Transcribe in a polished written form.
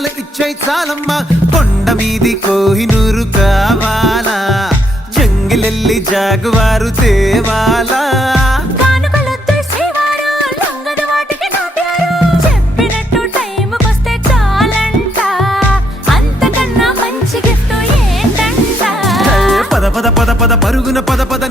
కానుకలు ఇచ్చే చాలమ్మా కొండ మీది కోహినూరు కావాలా జంగిలెల్లి జాగువారు తేవాలా పద పద పద పద పరుగున పద పద